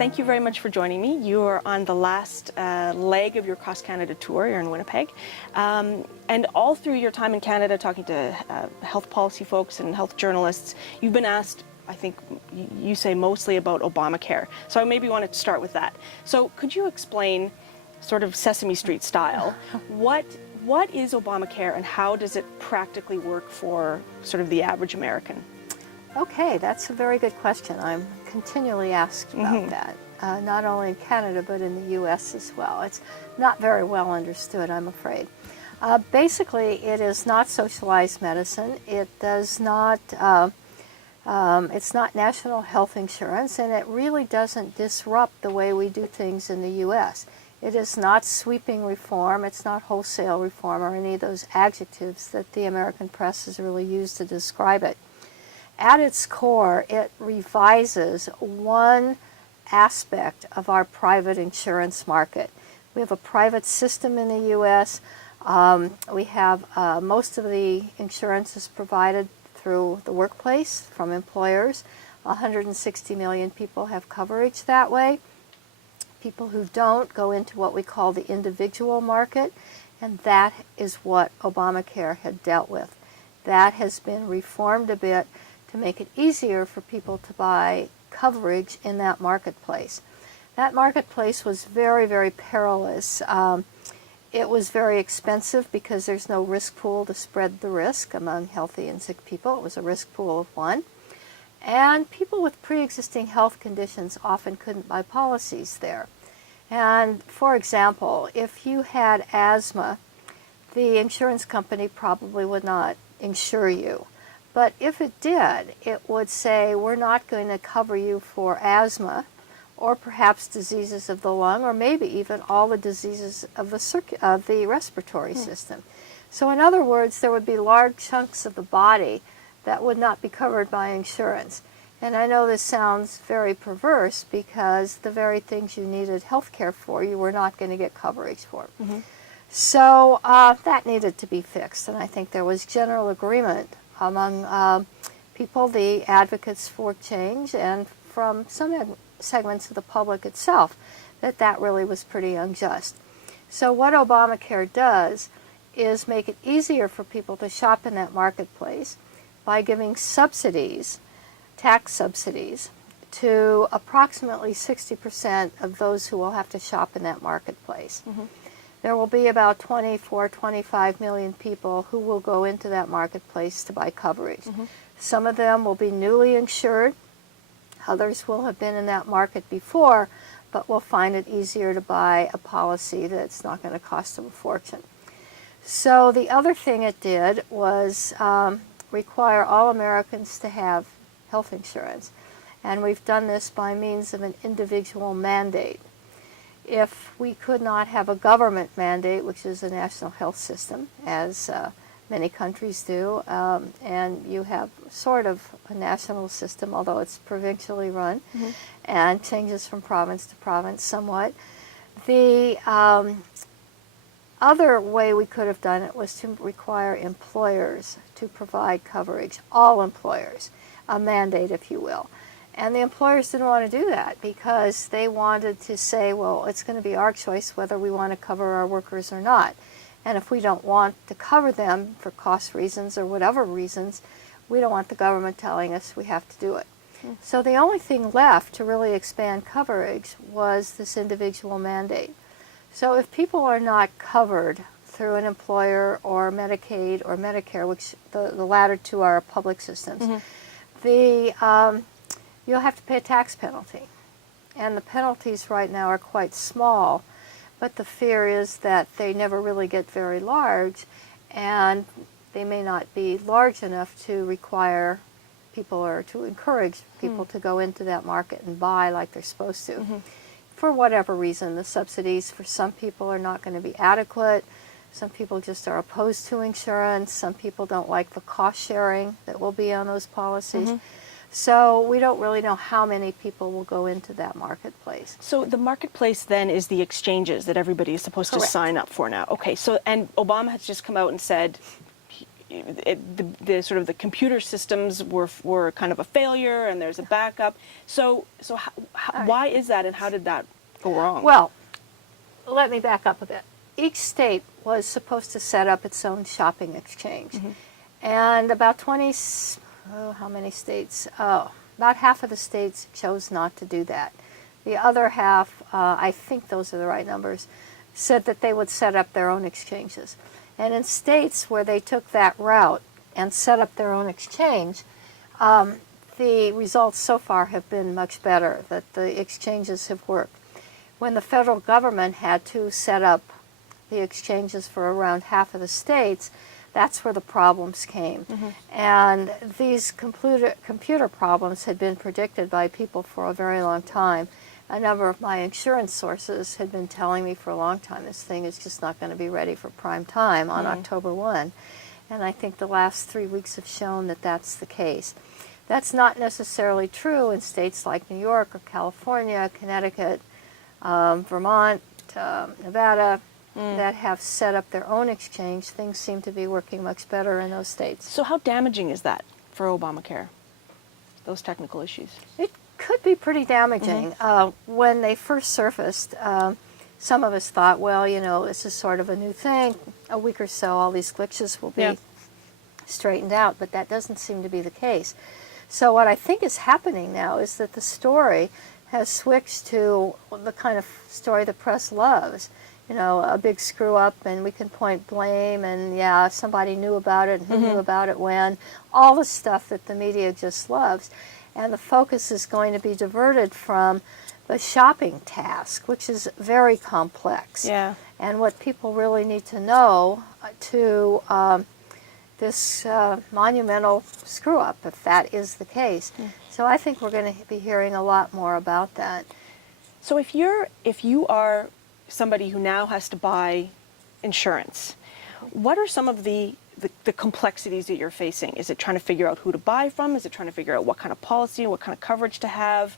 thank you very much for joining me. You are on the last leg of your Cross Canada tour. You're in Winnipeg. And all through your time in Canada, talking to health policy folks and health journalists, you've been asked, I think you say, mostly about Obamacare. So I maybe wanted to start with that. So could you explain, sort of Sesame Street style, what is Obamacare and how does it practically work for sort of the average American? Okay, that's a very good question. I'm continually asked about that, not only in Canada but in the U.S. as well. It's not very well understood, I'm afraid. Basically, it is not socialized medicine. It does not. It's not national health insurance, and it really doesn't disrupt the way we do things in the U.S. It is not sweeping reform. It's not wholesale reform or any of those adjectives that the American press has really used to describe it. At its core, it revises one aspect of our private insurance market. We have a private system in the U.S. We have most of the insurance is provided through the workplace from employers. 160 million people have coverage that way. People who don't go into what we call the individual market, and that is what Obamacare had dealt with. That has been reformed a bit to make it easier for people to buy coverage in that marketplace. That marketplace was very, very perilous. It was very expensive because there's no risk pool to spread the risk among healthy and sick people. It was a risk pool of one. And people with pre-existing health conditions often couldn't buy policies there. And for example, if you had asthma, the insurance company probably would not insure you. But if it did, it would say, we're not going to cover you for asthma, or perhaps diseases of the lung, or maybe even all the diseases of the respiratory system. So in other words, there would be large chunks of the body that would not be covered by insurance. And I know this sounds very perverse because the very things you needed health care for, you were not going to get coverage for. So that needed to be fixed, and I think there was general agreement among people, the advocates for change, and from some segments of the public itself, that really was pretty unjust. So what Obamacare does is make it easier for people to shop in that marketplace by giving subsidies, tax subsidies, to approximately 60% of those who will have to shop in that marketplace. There will be about 24, 25 million people who will go into that marketplace to buy coverage. Some of them will be newly insured. Others will have been in that market before, but will find it easier to buy a policy that's not going to cost them a fortune. So the other thing it did was require all Americans to have health insurance. And we've done this by means of an individual mandate. If we could not have a government mandate, which is a national health system, as many countries do, and you have sort of a national system, although it's provincially run, and changes from province to province somewhat. The other way we could have done it was to require employers to provide coverage, all employers, a mandate, if you will. And the employers didn't want to do that because they wanted to say, well, it's going to be our choice whether we want to cover our workers or not. And if we don't want to cover them for cost reasons or whatever reasons, we don't want the government telling us we have to do it. So the only thing left to really expand coverage was this individual mandate. So if people are not covered through an employer or Medicaid or Medicare, which the latter two are public systems, you'll have to pay a tax penalty. And the penalties right now are quite small, but the fear is that they never really get very large, and they may not be large enough to require people or to encourage people to go into that market and buy like they're supposed to. For whatever reason, the subsidies for some people are not going to be adequate. Some people just are opposed to insurance. Some people don't like the cost sharing that will be on those policies. So we don't really know how many people will go into that marketplace. So the marketplace then is the exchanges that everybody is supposed to sign up for now. Okay, so and Obama has just come out and said the sort of the computer systems were kind of a failure, and there's a backup. So why is that, and how did that go wrong? Well, let me back up a bit. Each state was supposed to set up its own shopping exchange. And about 20, how many states? About half of the states chose not to do that. The other half, I think those are the right numbers, said that they would set up their own exchanges. And in states where they took that route and set up their own exchange, the results so far have been much better, that the exchanges have worked. When the federal government had to set up the exchanges for around half of the states, that's where the problems came. And these computer problems had been predicted by people for a very long time. A number of my insurance sources had been telling me for a long time, this thing is just not going to be ready for prime time on October 1. And I think the last 3 weeks have shown that that's the case. That's not necessarily true in states like New York or California, Connecticut, Vermont, Nevada, that have set up their own exchange. Things seem to be working much better in those states. So how damaging is that for Obamacare, those technical issues? It could be pretty damaging. When they first surfaced, some of us thought, well, you know, this is sort of a new thing. A week or so, all these glitches will be straightened out, but that doesn't seem to be the case. So what I think is happening now is that the story has switched to the kind of story the press loves. You know, a big screw up, and we can point blame, and yeah, somebody knew about it, and who knew about it when, all the stuff that the media just loves. And the focus is going to be diverted from the shopping task, which is very complex. And what people really need to know to this monumental screw up, if that is the case. So I think we're going to be hearing a lot more about that. So if you are somebody who now has to buy insurance, what are some of the complexities that you're facing? Is it trying to figure out who to buy from? Is it trying to figure out what kind of policy, what kind of coverage to have,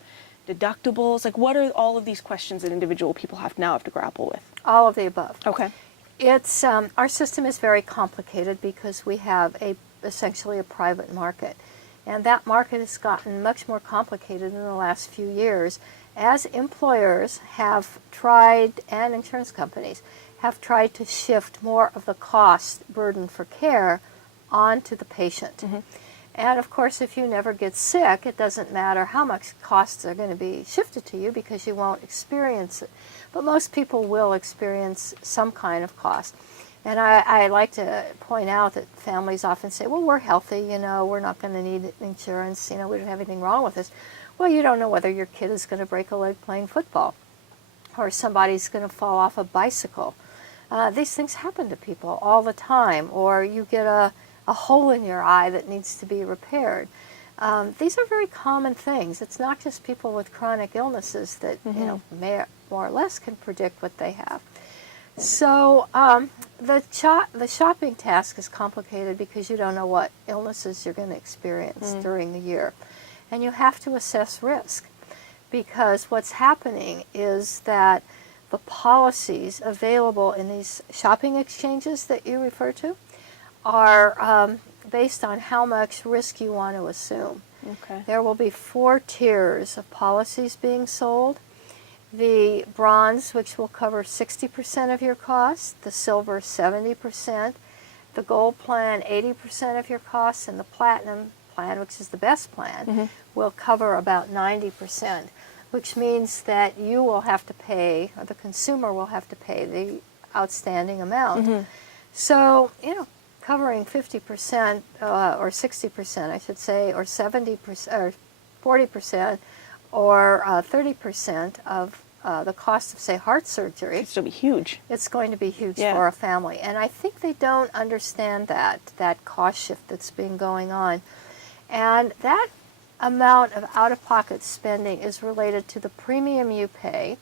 deductibles? Like, what are all of these questions that individual people have to grapple with? All of the above. Okay. It's our system is very complicated because we have essentially a private market, and that market has gotten much more complicated in the last few years as employers have tried, and insurance companies have tried, to shift more of the cost burden for care onto the patient. And of course, if you never get sick, it doesn't matter how much costs are going to be shifted to you because you won't experience it. But most people will experience some kind of cost. And I like to point out that families often say, well, we're healthy, you know, we're not going to need insurance, you know, we don't have anything wrong with us. Well, you don't know whether your kid is going to break a leg playing football, or somebody's going to fall off a bicycle. These things happen to people all the time, or you get a hole in your eye that needs to be repaired. These are very common things. It's not just people with chronic illnesses that you know, more or less can predict what they have. So the shopping task is complicated because you don't know what illnesses you're going to experience during the year. And you have to assess risk, because what's happening is that the policies available in these shopping exchanges that you refer to are based on how much risk you want to assume. There will be 4 tiers of policies being sold. The bronze, which will cover 60% of your costs, the silver 70%, the gold plan 80% of your costs, and the platinum plan, which is the best plan, will cover about 90%, which means that you will have to pay, or the consumer will have to pay, the outstanding amount. So, you know, covering 50% or 60%, I should say, or 70% or 40% or 30% of the cost of, say, heart surgery. It's going to be huge. It's going to be huge for a family. And I think they don't understand that cost shift that's been going on. And that amount of out-of-pocket spending is related to the premium you pay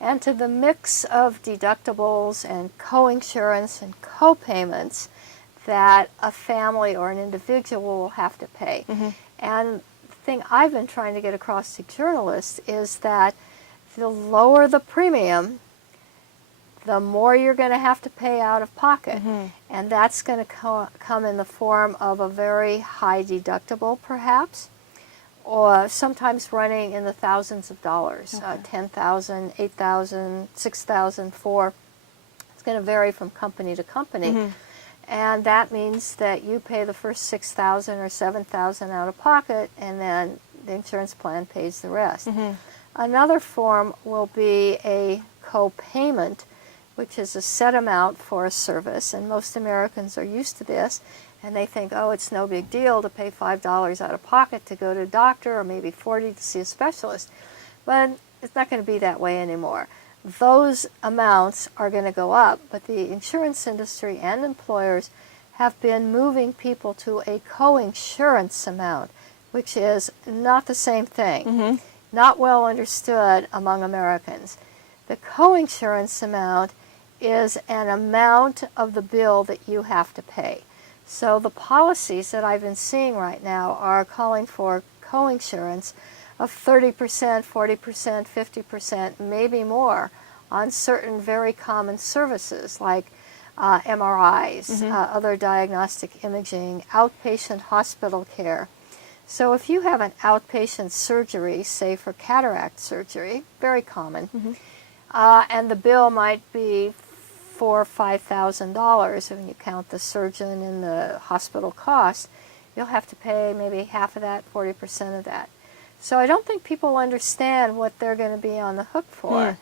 and to the mix of deductibles and co-insurance and co-payments that a family or an individual will have to pay. And the thing I've been trying to get across to journalists is that the lower the premium, the more you're going to have to pay out of pocket. And that's going to come in the form of a very high deductible, perhaps, or sometimes running in the thousands of dollars, Okay. $10,000, $8,000, $6,000, $4,000. It's going to vary from company to company. And that means that you pay the first $6,000 or $7,000 out of pocket, and then the insurance plan pays the rest. Another form will be a co-payment, which is a set amount for a service, and most Americans are used to this, and they think, oh, it's no big deal to pay $5 out of pocket to go to a doctor, or maybe $40 to see a specialist. But it's not going to be that way anymore. Those amounts are going to go up, but the insurance industry and employers have been moving people to a co-insurance amount, which is not the same thing, not well understood among Americans. The co-insurance amount is an amount of the bill that you have to pay. So the policies that I've been seeing right now are calling for co-insurance of 30%, 40%, 50%, maybe more on certain very common services like MRIs, other diagnostic imaging, outpatient hospital care. So if you have an outpatient surgery, say for cataract surgery, very common, and the bill might be $4,000 or $5,000 when you count the surgeon and the hospital cost, you'll have to pay maybe half of that, 40% of that. So I don't think people understand what they're going to be on the hook for.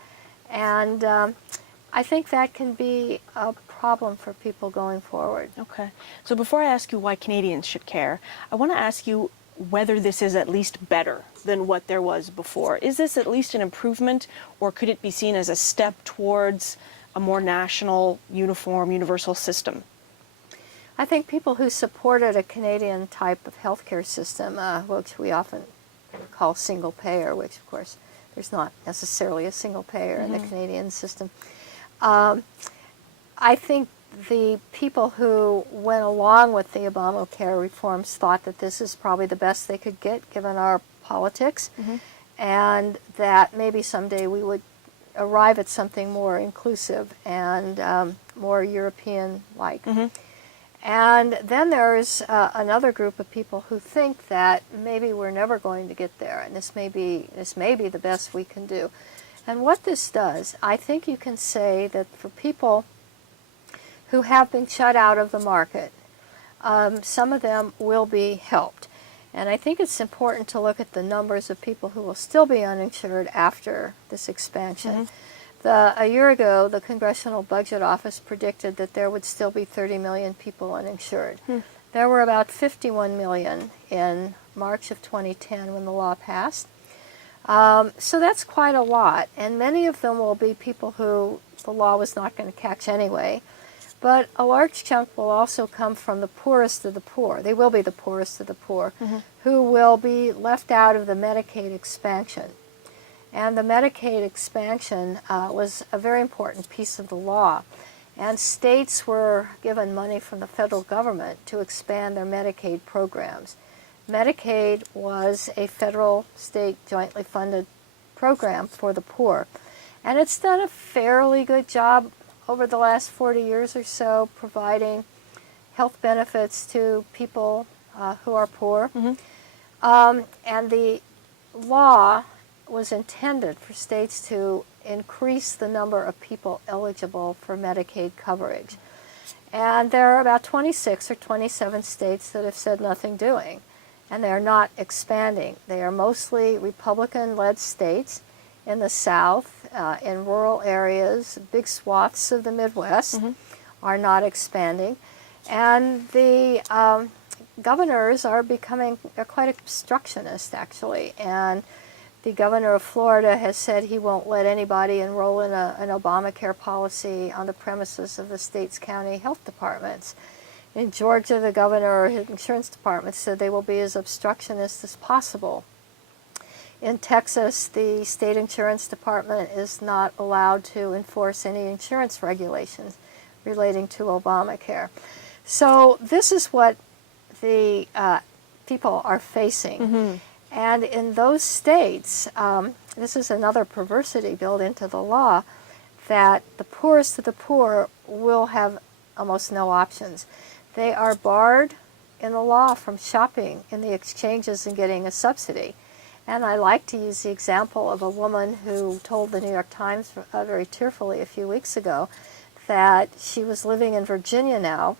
And I think that can be a problem for people going forward. Okay. So before I ask you why Canadians should care, I want to ask you whether this is at least better than what there was before. Is this at least an improvement, or could it be seen as a step towards a more national, uniform, universal system? I think people who supported a Canadian type of healthcare system, which we often call single payer, which of course there's not necessarily a single payer in the Canadian system. I think the people who went along with the Obamacare reforms thought that this is probably the best they could get given our politics, and that maybe someday we would arrive at something more inclusive and more European-like. And then there's another group of people who think that maybe we're never going to get there, and this may be the best we can do. And what this does, I think you can say that for people who have been shut out of the market, some of them will be helped. And I think it's important to look at the numbers of people who will still be uninsured after this expansion. A year ago, the Congressional Budget Office predicted that there would still be 30 million people uninsured. There were about 51 million in March of 2010 when the law passed. So that's quite a lot, and many of them will be people who the law was not going to catch anyway. But a large chunk will also come from the poorest of the poor. They will be the poorest of the poor, who will be left out of the Medicaid expansion. And the Medicaid expansion was a very important piece of the law. And states were given money from the federal government to expand their Medicaid programs. Medicaid was a federal-state jointly funded program for the poor. And it's done a fairly good job over the last 40 years or so providing health benefits to people who are poor. And the law was intended for states to increase the number of people eligible for Medicaid coverage. And there are about 26 or 27 states that have said nothing doing, and they're not expanding. They are mostly Republican-led states in the South, in rural areas. Big swaths of the Midwest are not expanding. And the governors are they're quite obstructionist, actually. And the governor of Florida has said he won't let anybody enroll in an Obamacare policy on the premises of the state's county health departments. In Georgia, the governor or his insurance department said they will be as obstructionist as possible. In Texas, the state insurance department is not allowed to enforce any insurance regulations relating to Obamacare. So this is what the people are facing. And in those states, this is another perversity built into the law, that the poorest of the poor will have almost no options. They are barred in the law from shopping in the exchanges and getting a subsidy. And I like to use the example of a woman who told the New York Times very tearfully a few weeks ago that she was living in Virginia now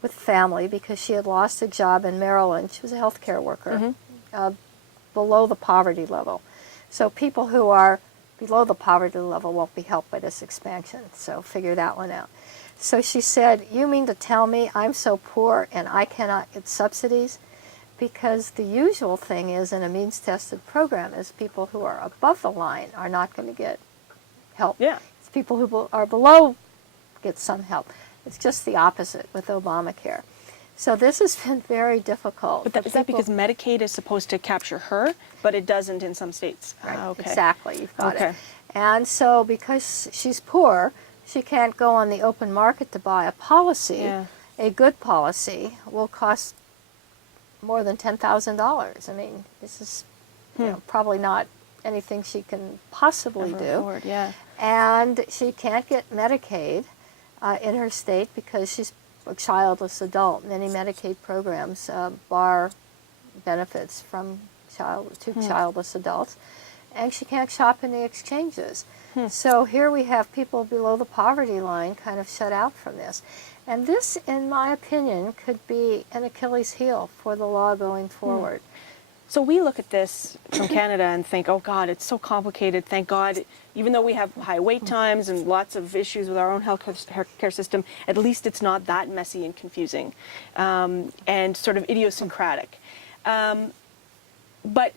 with family because she had lost a job in Maryland. She was a healthcare worker, below the poverty level. So people who are below the poverty level won't be helped by this expansion. So figure that one out. So she said, you mean to tell me I'm so poor and I cannot get subsidies? Because the usual thing is in a means-tested program is people who are above the line are not going to get help. Yeah. It's people who are below get some help. It's just the opposite with Obamacare. So this has been very difficult. But is that because Medicaid is supposed to capture her, but it doesn't in some states? Right, Okay. exactly, you've got it. And so because she's poor, she can't go on the open market to buy a policy. Yeah. A good policy will cost more than $10,000. I mean, this is probably not anything she can possibly do. Afford, yeah. And she can't get Medicaid in her state because she's a childless adult. Many Medicaid programs bar benefits from childless adults. And she can't shop in the exchanges. So here we have people below the poverty line kind of shut out from this. And this, in my opinion, could be an Achilles heel for the law going forward. So we look at this from Canada and think, oh God, it's so complicated. Thank God, even though we have high wait times and lots of issues with our own health care system, at least it's not that messy and confusing and sort of idiosyncratic. But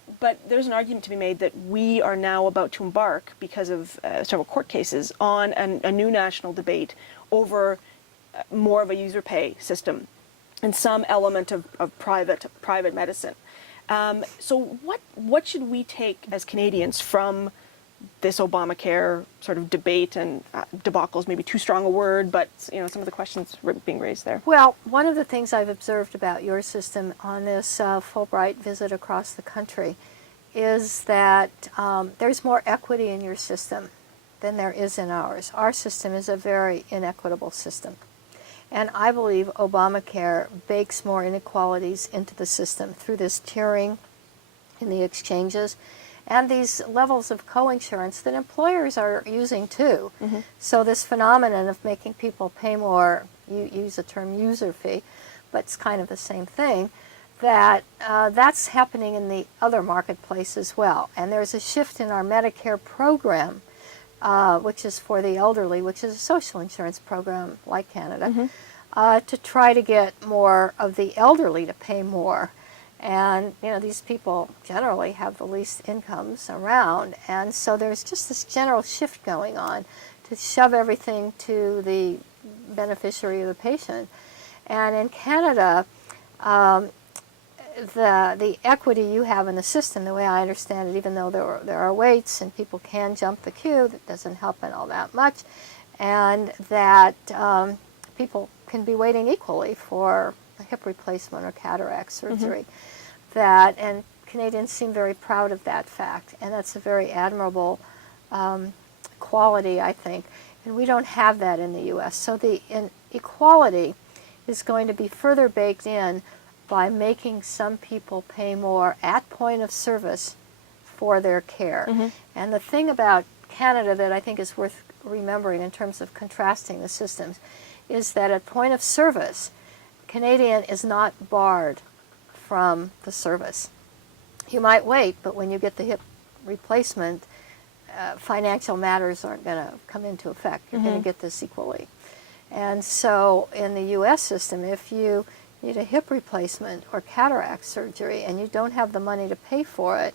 there's an argument to be made that we are now about to embark, because of several court cases, on a new national debate over more of a user pay system and some element of private medicine. So what should we take as Canadians from this Obamacare sort of debate and debacle is maybe too strong a word, but some of the questions being raised there? Well, one of the things I've observed about your system on this Fulbright visit across the country is that there's more equity in your system than there is in ours. Our system is a very inequitable system. And I believe Obamacare bakes more inequalities into the system through this tiering in the exchanges and these levels of co-insurance that employers are using too. So this phenomenon of making people pay more, you use the term user fee, but it's kind of the same thing, that's happening in the other marketplace as well. And there's a shift in our Medicare program, which is for the elderly, which is a social insurance program like Canada, to try to get more of the elderly to pay more. And, these people generally have the least incomes around. And so there's just this general shift going on to shove everything to the beneficiary of the patient. And in Canada, the equity you have in the system, the way I understand it, even though there are waits and people can jump the queue, that doesn't help all that much, and that people can be waiting equally for a hip replacement or cataract surgery. And Canadians seem very proud of that fact, and that's a very admirable quality, I think. And we don't have that in the U.S. So the inequality is going to be further baked in by making some people pay more at point of service for their care. And the thing about Canada that I think is worth remembering in terms of contrasting the systems is that at point of service, Canadian is not barred from the service. You might wait, but when you get the hip replacement, financial matters aren't going to come into effect. You're going to get this equally. And so in the U.S. system, if you need a hip replacement or cataract surgery and you don't have the money to pay for it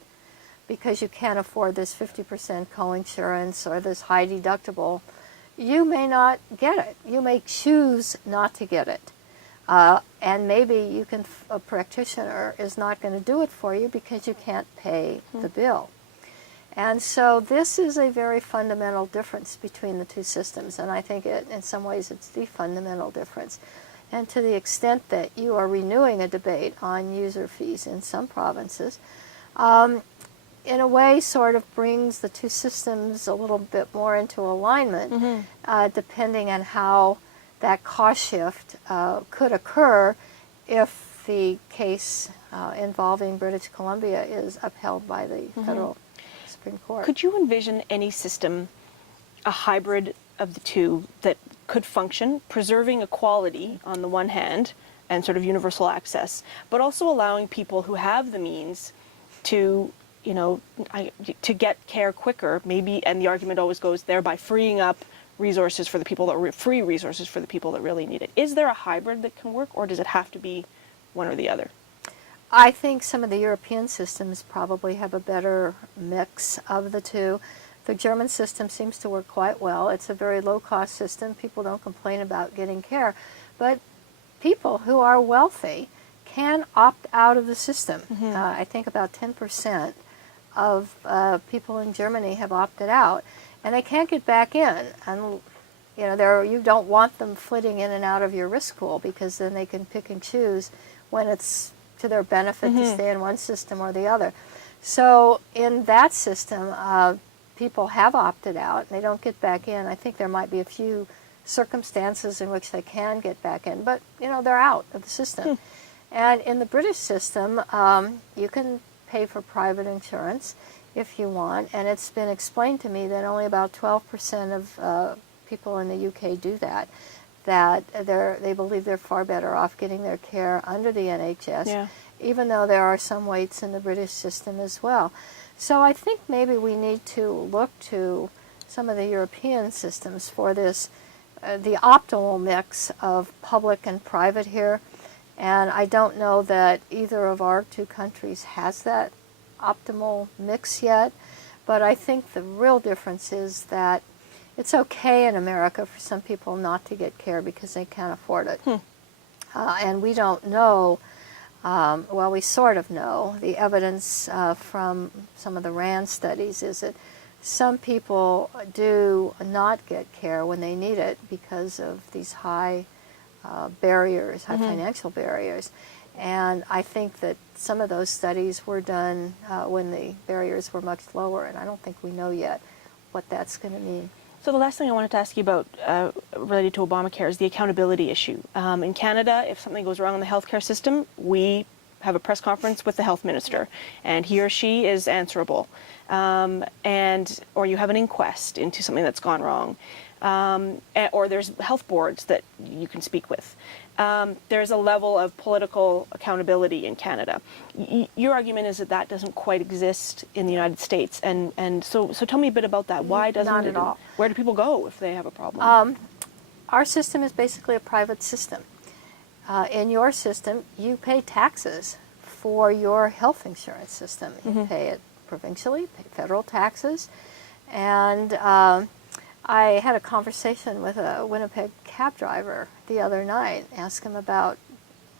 because you can't afford this 50% co-insurance or this high deductible, you may not get it. You may choose not to get it. And maybe a practitioner is not going to do it for you because you can't pay the bill. And so this is a very fundamental difference between the two systems, and I think in some ways it's the fundamental difference. And to the extent that you are renewing a debate on user fees in some provinces, in a way, sort of brings the two systems a little bit more into alignment, depending on how that cost shift could occur if the case involving British Columbia is upheld by the federal Supreme Court. Could you envision any system, a hybrid of the two, that could function, preserving equality on the one hand and sort of universal access, but also allowing people who have the means to, you know, to get care quicker, maybe, and the argument always goes thereby freeing up resources for the people that free resources for the people that really need it. Is there a hybrid that can work, or does it have to be one or the other? I think some of the European systems probably have a better mix of the two. The German system seems to work quite well. It's a very low-cost system. People don't complain about getting care. But people who are wealthy can opt out of the system. I think about 10% of people in Germany have opted out. And they can't get back in. And you know, you don't want them flitting in and out of your risk pool, because then they can pick and choose when it's to their benefit to stay in one system or the other. So in that system, people have opted out and they don't get back in. I think there might be a few circumstances in which they can get back in, but you know, they're out of the system. And in the British system, you can pay for private insurance if you want, and it's been explained to me that only about 12% of people in the UK do that. That they believe they're far better off getting their care under the NHS, even though there are some waits in the British system as well. So I think maybe we need to look to some of the European systems for this, the optimal mix of public and private here. And I don't know that either of our two countries has that optimal mix yet, but I think the real difference is that it's okay in America for some people not to get care because they can't afford it. And we don't know, well, we sort of know, the evidence from some of the RAND studies is that some people do not get care when they need it because of these high barriers, high financial barriers. And I think that some of those studies were done when the barriers were much lower, and I don't think we know yet what that's going to mean. So the last thing I wanted to ask you about related to Obamacare is the accountability issue. In Canada, if something goes wrong in the healthcare system, we have a press conference with the health minister, and he or she is answerable. Or you have an inquest into something that's gone wrong. Or there's health boards that you can speak with. There's a level of political accountability in Canada. Your argument is that that doesn't quite exist in the United States, and so tell me a bit about that. Why doesn't Not it? at all. Where do people go if they have a problem? Our system is basically a private system. In your system, you pay taxes for your health insurance system. You pay it provincially, pay federal taxes, and I had a conversation with a Winnipeg cab driver the other night, asked him about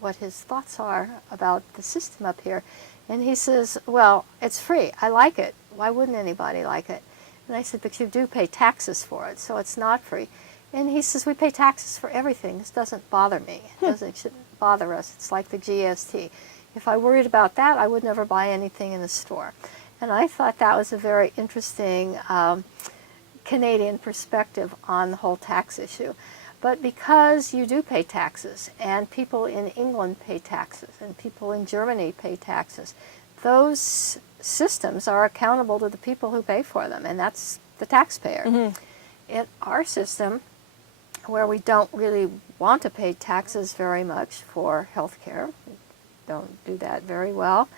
what his thoughts are about the system up here. And he says, well, it's free. I like it. Why wouldn't anybody like it? And I said, but you do pay taxes for it, so it's not free. And he says, we pay taxes for everything. This doesn't bother me. It shouldn't bother us. It's like the GST. If I worried about that, I would never buy anything in the store. And I thought that was a very interesting Canadian perspective on the whole tax issue. But because you do pay taxes, and people in England pay taxes, and people in Germany pay taxes, those systems are accountable to the people who pay for them, and that's the taxpayer. In our system, where we don't really want to pay taxes very much for health care, we don't do that very well,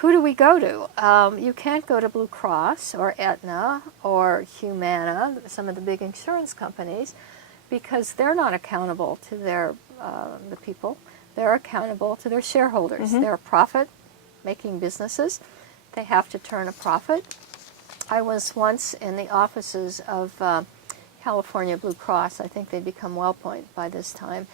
who do we go to? You can't go to Blue Cross or Aetna or Humana, some of the big insurance companies, because they're not accountable to the people. They're accountable to their shareholders. They're profit-making businesses. They have to turn a profit. I was once in the offices of California Blue Cross. I think they'd become WellPoint by this time.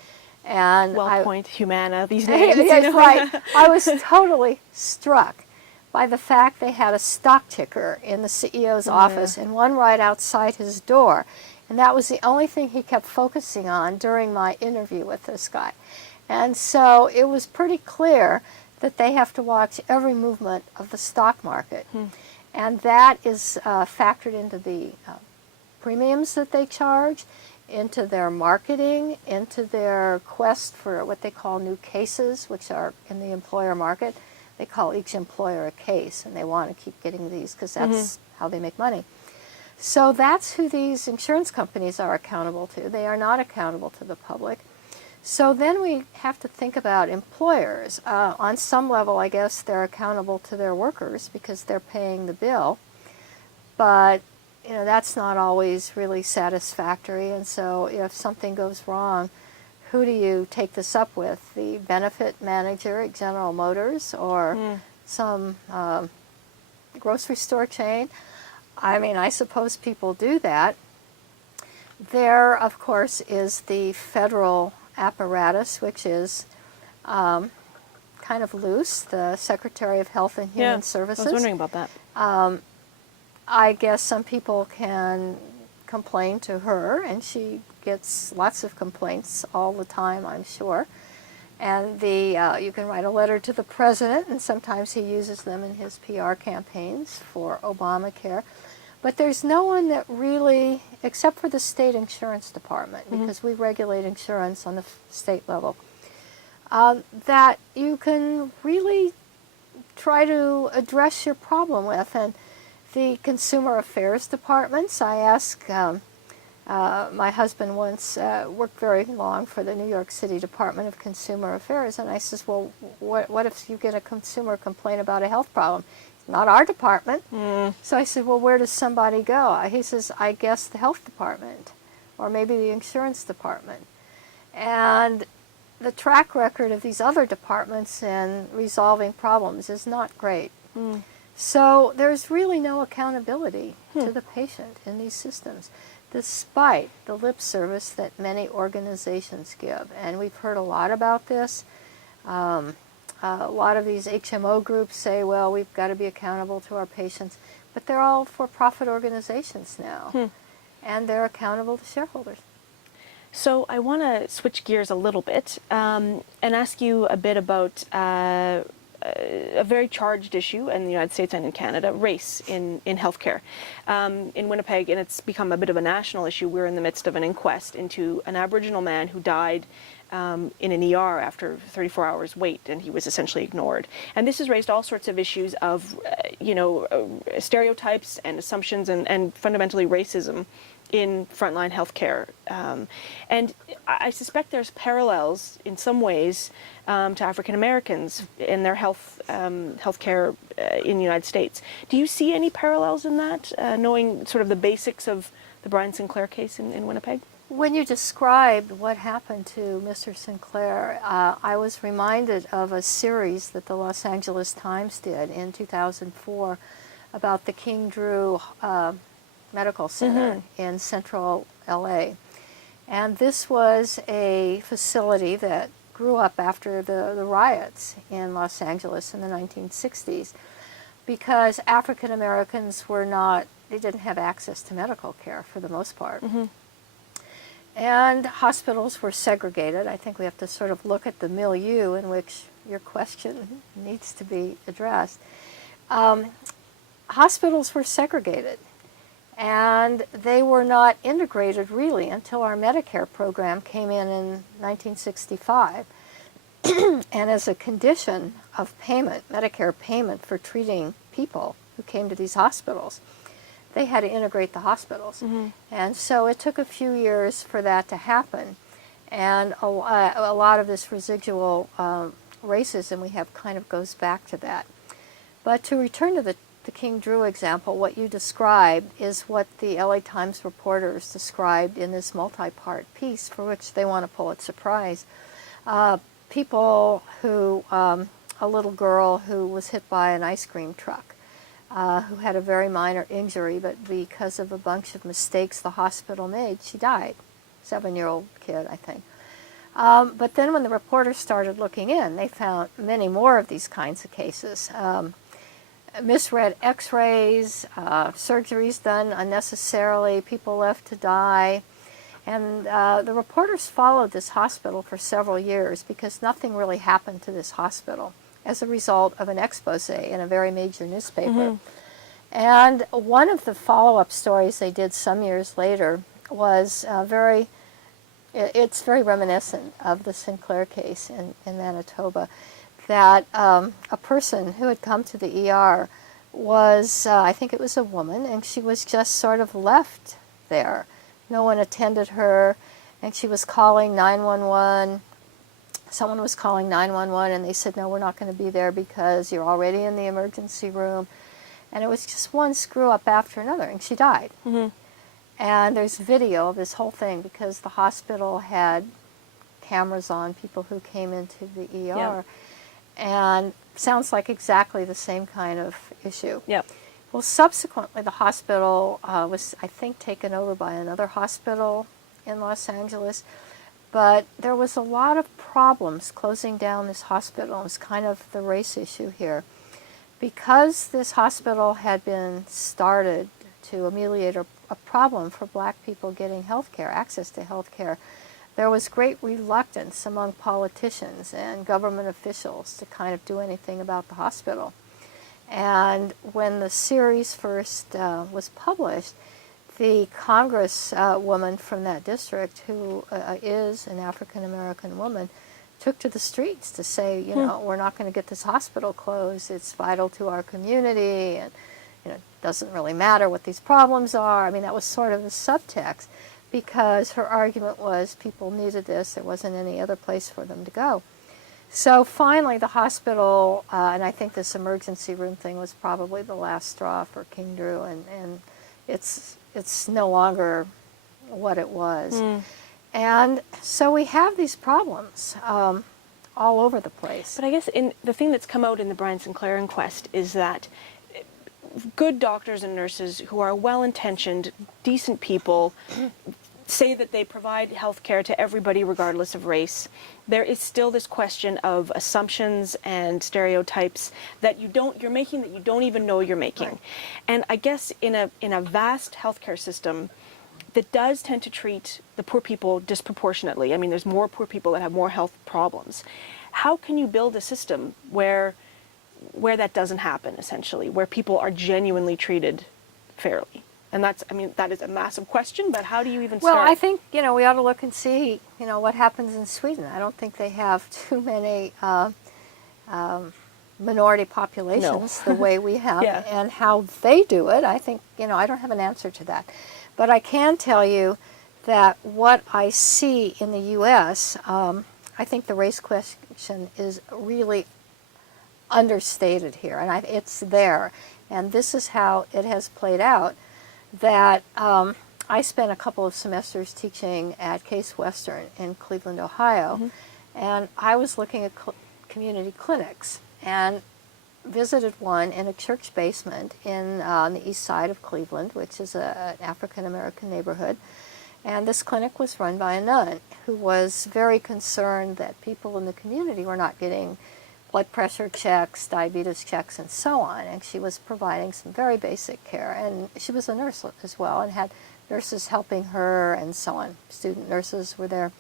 And WellPoint, Humana, these names. Yes, right. I was totally struck by the fact they had a stock ticker in the CEO's office and one right outside his door. And that was the only thing he kept focusing on during my interview with this guy. And so it was pretty clear that they have to watch every movement of the stock market. And that is factored into the premiums that they charge, into their marketing, into their quest for what they call new cases, which are in the employer market. They call each employer a case, and they want to keep getting these because that's how they make money. So that's who these insurance companies are accountable to. They are not accountable to the public. So then we have to think about employers. On some level, I guess they're accountable to their workers because they're paying the bill. But that's not always really satisfactory. And so if something goes wrong, who do you take this up with? The benefit manager at General Motors or some grocery store chain? I mean, I suppose people do that. There, of course, is the federal apparatus, which is kind of loose, the Secretary of Health and Human Services. I was wondering about that. I guess some people can complain to her, and she gets lots of complaints all the time, I'm sure. And you can write a letter to the president, and sometimes he uses them in his PR campaigns for Obamacare. But there's no one that really, except for the state insurance department, because we regulate insurance on the state level, that you can really try to address your problem with. And the consumer affairs departments, I ask, my husband once worked very long for the New York City Department of Consumer Affairs, and I says, well, what if you get a consumer complaint about a health problem? Not our department. So I said, well, where does somebody go? He says, I guess the health department, or maybe the insurance department. And the track record of these other departments in resolving problems is not great. So there's really no accountability to the patient in these systems, despite the lip service that many organizations give. And we've heard a lot about this. A lot of these HMO groups say, well, we've got to be accountable to our patients. But they're all for-profit organizations now, and they're accountable to shareholders. So I want to switch gears a little bit and ask you a bit about a very charged issue in the United States and in Canada, race in healthcare. In Winnipeg, and it's become a bit of a national issue, we're in the midst of an inquest into an Aboriginal man who died in an ER after 34 hours wait, and he was essentially ignored. And this has raised all sorts of issues of, stereotypes and assumptions and fundamentally racism in frontline healthcare. And I suspect there's parallels in some ways to African Americans in their healthcare in the United States. Do you see any parallels in that, knowing sort of the basics of the Brian Sinclair case in Winnipeg? When you described what happened to Mr. Sinclair, I was reminded of a series that the Los Angeles Times did in 2004 about the King Drew Medical Center in central LA. And this was a facility that grew up after the riots in Los Angeles in the 1960s because African Americans they didn't have access to medical care for the most part. And hospitals were segregated. I think we have to sort of look at the milieu in which your question needs to be addressed. Hospitals were segregated, and they were not integrated really until our Medicare program came in 1965. And as a condition of payment, Medicare payment for treating people who came to these hospitals, they had to integrate the hospitals. And so it took a few years for that to happen. And a lot of this residual racism we have kind of goes back to that. But to return to the King Drew example, what you described is what the LA Times reporters described in this multi-part piece for which they won a Pulitzer Prize. People who, a little girl who was hit by an ice cream truck, who had a very minor injury, but because of a bunch of mistakes the hospital made, she died. 7-year-old kid, I think. But then when the reporters started looking in, they found many more of these kinds of cases. Misread x-rays, surgeries done unnecessarily, people left to die. And the reporters followed this hospital for several years because nothing really happened to this hospital as a result of an expose in a very major newspaper. And one of the follow-up stories they did some years later was it's very reminiscent of the Sinclair case in Manitoba, that a person who had come to the ER was, I think it was a woman, and she was just sort of left there. No one attended her, and she was calling 911. Someone was calling 911, and they said, no, we're not going to be there because you're already in the emergency room. And it was just one screw-up after another, and she died. And there's video of this whole thing because the hospital had cameras on people who came into the ER. And sounds like exactly the same kind of issue. Well, subsequently, the hospital was, I think, taken over by another hospital in Los Angeles. But there was a lot of problems closing down this hospital. It was kind of the race issue here. Because this hospital had been started to ameliorate a problem for black people getting health care, access to health care, there was great reluctance among politicians and government officials to kind of do anything about the hospital. And when the series first was published, the congresswoman from that district, who is an African-American woman, took to the streets to say, you know, we're not going to get this hospital closed. It's vital to our community, and it doesn't really matter what these problems are. I mean, that was sort of the subtext, because her argument was people needed this. There wasn't any other place for them to go. So finally, the hospital, and I think this emergency room thing was probably the last straw for King Drew, and it's no longer what it was. And so we have these problems all over the place. But I guess the thing that's come out in the Brian Sinclair inquest is that good doctors and nurses who are well-intentioned, decent people, say that they provide health care to everybody regardless of race. There is still this question of assumptions and stereotypes that you're making that you don't even know you're making. And I guess in a vast healthcare system that does tend to treat the poor people disproportionately. I mean, there's more poor people that have more health problems. How can you build a system where that doesn't happen, essentially, where people are genuinely treated fairly? And that is a massive question, but how do you even start? Well, I think, we ought to look and see, what happens in Sweden. I don't think they have too many minority populations the way we have, and how they do it. I think, I don't have an answer to that. But I can tell you that what I see in the U.S., I think the race question is really understated here, and it's there. And this is how it has played out, that I spent a couple of semesters teaching at Case Western in Cleveland, Ohio, and I was looking at community clinics, and visited one in a church basement on the east side of Cleveland, which is an African-American neighborhood. And this clinic was run by a nun who was very concerned that people in the community were not getting blood pressure checks, diabetes checks, and so on. And she was providing some very basic care. And she was a nurse as well, and had nurses helping her and so on. Student nurses were there.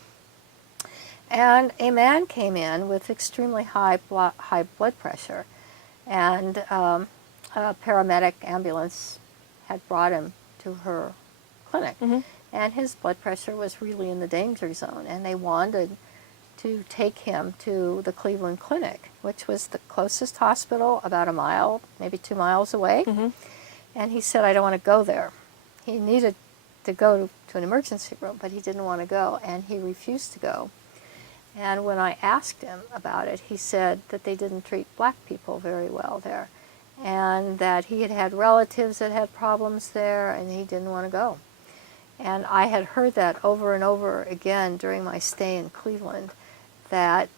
And a man came in with extremely high blood pressure. And a paramedic ambulance had brought him to her clinic. And his blood pressure was really in the danger zone. And they wanted to take him to the Cleveland Clinic, which was the closest hospital, about a mile, maybe 2 miles away. And he said, I don't want to go there. He needed to go to an emergency room, but he didn't want to go, and he refused to go. And when I asked him about it, he said that they didn't treat black people very well there, and that he had had relatives that had problems there, and he didn't want to go. And I had heard that over and over again during my stay in Cleveland, that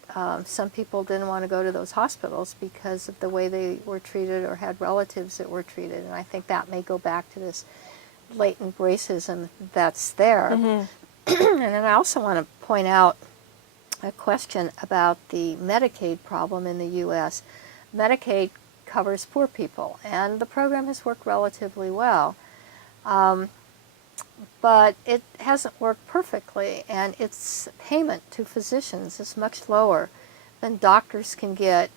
some people didn't want to go to those hospitals because of the way they were treated or had relatives that were treated. And I think that may go back to this latent racism that's there. And then I also want to point out a question about the Medicaid problem in the U.S. Medicaid covers poor people, and the program has worked relatively well. But it hasn't worked perfectly, and its payment to physicians is much lower than doctors can get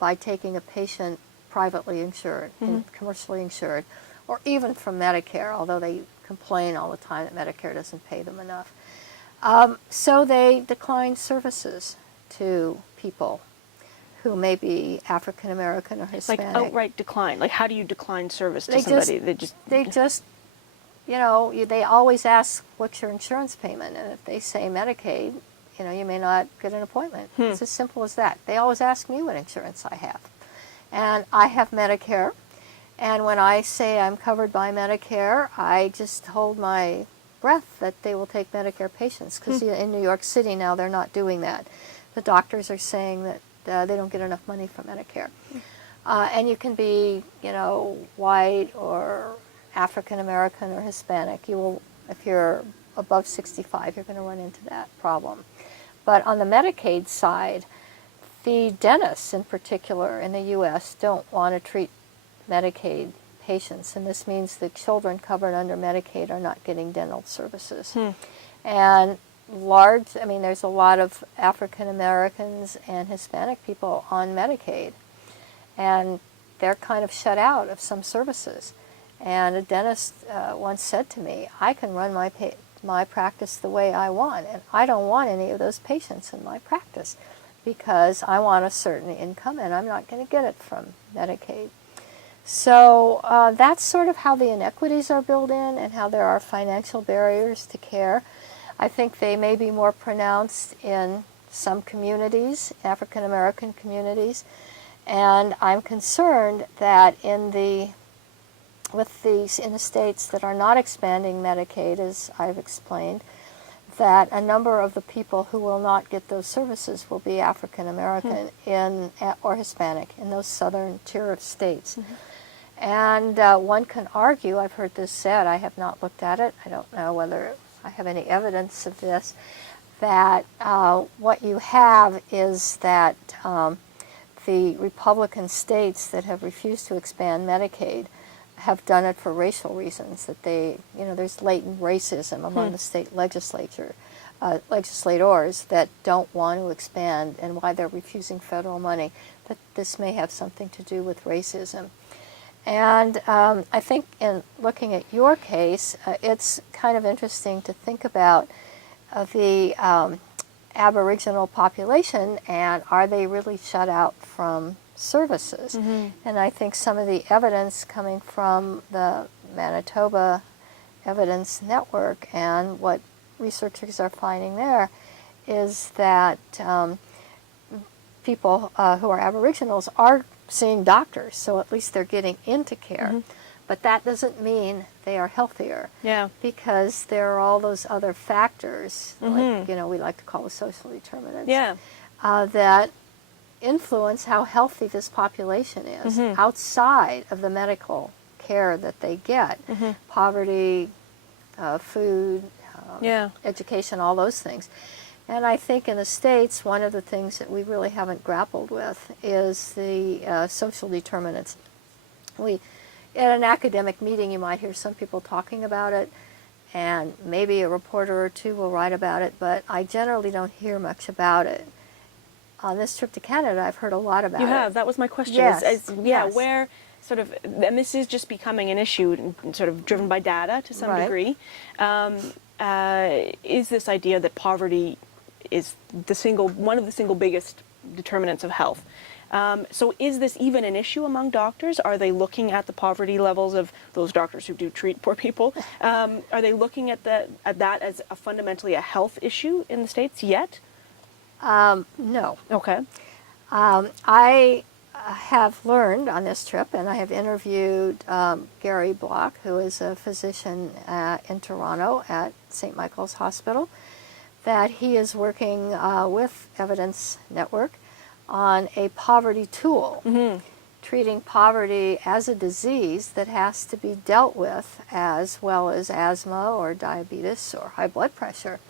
by taking a patient privately insured, commercially insured, or even from Medicare, although they complain all the time that Medicare doesn't pay them enough. So they decline services to people who may be African American or Hispanic. Like outright decline. Like, how do you decline service to They somebody? They just, you know, they always ask, what's your insurance payment? And if they say Medicaid, you know, you may not get an appointment. It's as simple as that. They always ask me what insurance I have. And I have Medicare. And when I say I'm covered by Medicare, I just hold my breath that they will take Medicare patients, because in New York City now they're not doing that. The doctors are saying that they don't get enough money from Medicare. And you can be, you know, white or African American or Hispanic. You will, if you're above 65, you're going to run into that problem. But on the Medicaid side, the dentists in particular in the U.S. don't want to treat Medicaid patients, and this means the children covered under Medicaid are not getting dental services. And there's a lot of African Americans and Hispanic people on Medicaid, and they're kind of shut out of some services. And a dentist once said to me, I can run my practice the way I want, and I don't want any of those patients in my practice because I want a certain income and I'm not going to get it from Medicaid. So that's sort of how the inequities are built in and how there are financial barriers to care. I think they may be more pronounced in some communities, African American communities, and I'm concerned that in the states that are not expanding Medicaid, as I've explained, that a number of the people who will not get those services will be African American or Hispanic in those southern tier of states. And one can argue, I've heard this said, I have not looked at it, I don't know whether I have any evidence of this, that what you have is that the Republican states that have refused to expand Medicaid have done it for racial reasons, that there's latent racism among the state legislators that don't want to expand, and why they're refusing federal money, that this may have something to do with racism. And I think in looking at your case, it's kind of interesting to think about the Aboriginal population, and are they really shut out from services? And I think some of the evidence coming from the Manitoba Evidence Network and what researchers are finding there is that people who are Aboriginals are seeing doctors, so at least they're getting into care. But that doesn't mean they are healthier. Because there are all those other factors, like, we like to call the social determinants, that influence how healthy this population is outside of the medical care that they get. Poverty, food, education, all those things. And I think in the States, one of the things that we really haven't grappled with is the social determinants. At an academic meeting, you might hear some people talking about it, and maybe a reporter or two will write about it, but I generally don't hear much about it. On this trip to Canada, I've heard a lot about it. You have. That was my question. Yes. Yes. Where sort of, and this is just becoming an issue, sort of driven by data to some degree, is this idea that poverty is one of the single biggest determinants of health. So is this even an issue among doctors? Are they looking at the poverty levels of those doctors who do treat poor people? Are they looking at that as fundamentally a health issue in the States yet? No. Okay. I have learned on this trip, and I have interviewed Gary Block, who is a physician in Toronto at St. Michael's Hospital, that he is working with Evidence Network on a poverty tool, treating poverty as a disease that has to be dealt with as well as asthma or diabetes or high blood pressure.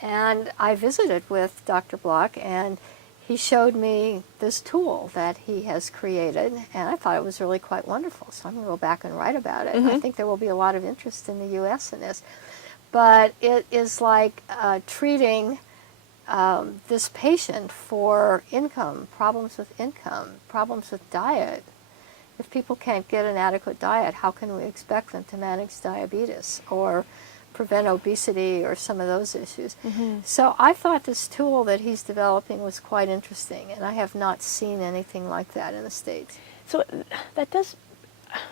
And I visited with Dr. Block, and he showed me this tool that he has created, and I thought it was really quite wonderful, so I'm going to go back and write about it. I think there will be a lot of interest in the U.S. in this. But it is like treating this patient for income, problems with diet. If people can't get an adequate diet, how can we expect them to manage diabetes or prevent obesity or some of those issues? So I thought this tool that he's developing was quite interesting, and I have not seen anything like that in the States. So that does,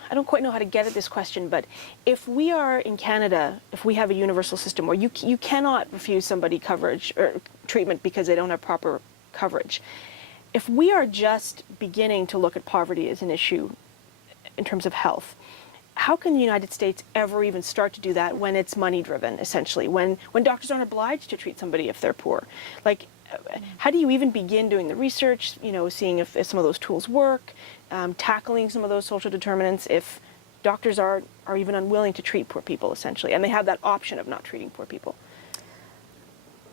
I don't quite know how to get at this question, but if we are in Canada, if we have a universal system where you cannot refuse somebody coverage or treatment because they don't have proper coverage, if we are just beginning to look at poverty as an issue in terms of health, how can the United States ever even start to do that when it's money driven, essentially, when doctors aren't obliged to treat somebody if they're poor? Like, how do you even begin doing the research, seeing if some of those tools work, tackling some of those social determinants if doctors are even unwilling to treat poor people, essentially, and they have that option of not treating poor people?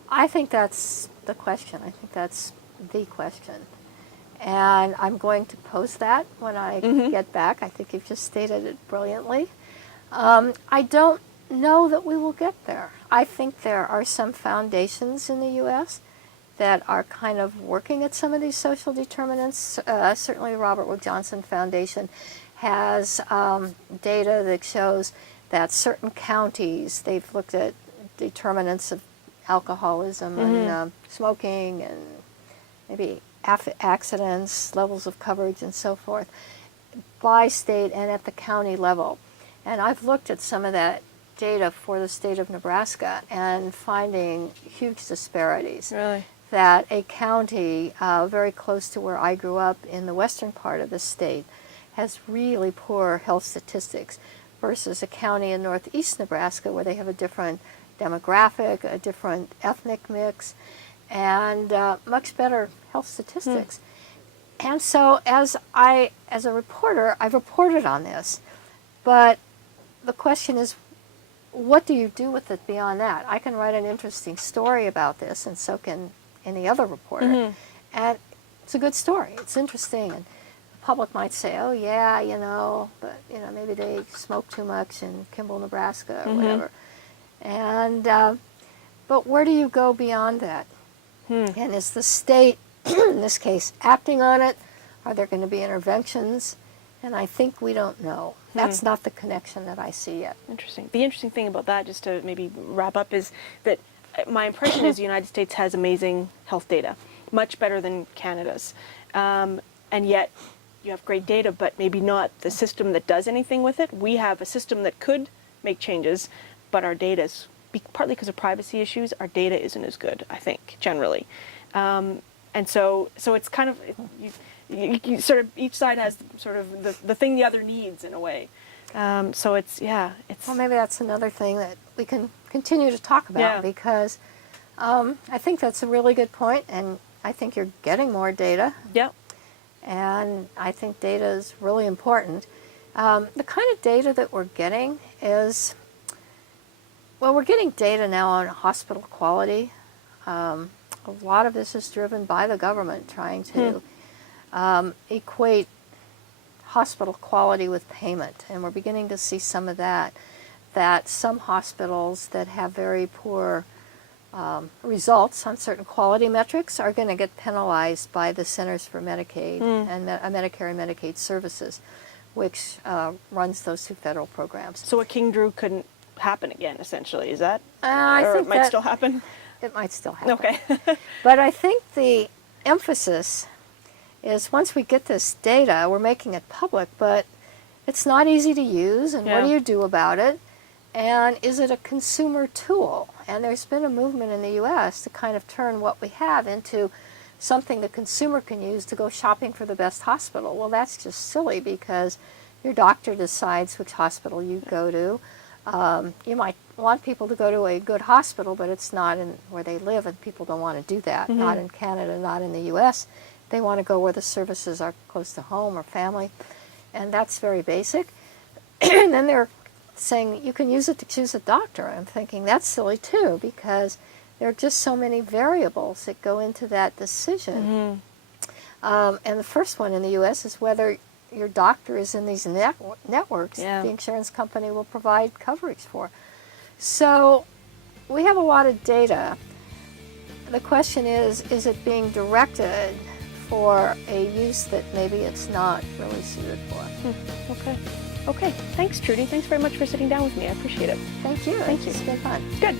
I think that's the question. I think that's the question. And I'm going to post that when I get back. I think you've just stated it brilliantly. I don't know that we will get there. I think there are some foundations in the U.S. that are kind of working at some of these social determinants. Certainly the Robert Wood Johnson Foundation has data that shows that certain counties, they've looked at determinants of alcoholism and smoking and maybe accidents, levels of coverage, and so forth, by state and at the county level. And I've looked at some of that data for the state of Nebraska and finding huge disparities. Really? That a county very close to where I grew up in the western part of the state has really poor health statistics versus a county in northeast Nebraska where they have a different demographic, a different ethnic mix, and much better health statistics. And so as a reporter, I've reported on this, but the question is, what do you do with it beyond that? I can write an interesting story about this, and so can any other reporter, and it's a good story, it's interesting, and the public might say, oh yeah, but maybe they smoke too much in Kimball, Nebraska, or whatever. And but where do you go beyond that? And is the state, in this case, acting on it? Are there going to be interventions? And I think we don't know. That's not the connection that I see yet. Interesting. The interesting thing about that, just to maybe wrap up, is that my impression is the United States has amazing health data, much better than Canada's. And yet you have great data, but maybe not the system that does anything with it. We have a system that could make changes, but our data is, partly because of privacy issues, our data isn't as good, I think, generally. And so it's kind of, you sort of, each side has sort of the thing the other needs in a way. So it's. Well, maybe that's another thing that we can continue to talk about, because I think that's a really good point, and I think you're getting more data. Yep. And I think data is really important. The kind of data that we're getting is, well, we're getting data now on hospital quality. A lot of this is driven by the government trying to equate hospital quality with payment, and we're beginning to see some of that some hospitals that have very poor results on certain quality metrics are going to get penalized by the Centers for Medicaid and Medicare and Medicaid Services, which runs those two federal programs. So a King Drew couldn't happen again, essentially, is that? I or think it might still happen? It might still happen. Okay. But I think the emphasis is, once we get this data, we're making it public, but it's not easy to use, and what do you do about it? And is it a consumer tool? And there's been a movement in the U.S. to kind of turn what we have into something the consumer can use to go shopping for the best hospital. Well, that's just silly, because your doctor decides which hospital you go to. You might want people to go to a good hospital, but it's not in where they live, and people don't want to do that. Not in Canada, not in the U.S. They want to go where the services are close to home or family, and that's very basic. And then they're saying you can use it to choose a doctor. I'm thinking that's silly too, because there are just so many variables that go into that decision. And the first one in the U.S. is whether your doctor is in these networks the insurance company will provide coverage for. So we have a lot of data. the question is it being directed for a use that maybe it's not really suited for? Okay. Okay. Thanks, Trudy. Thanks very much for sitting down with me. I appreciate it. Thank you. Thank you. It's been fun. Good.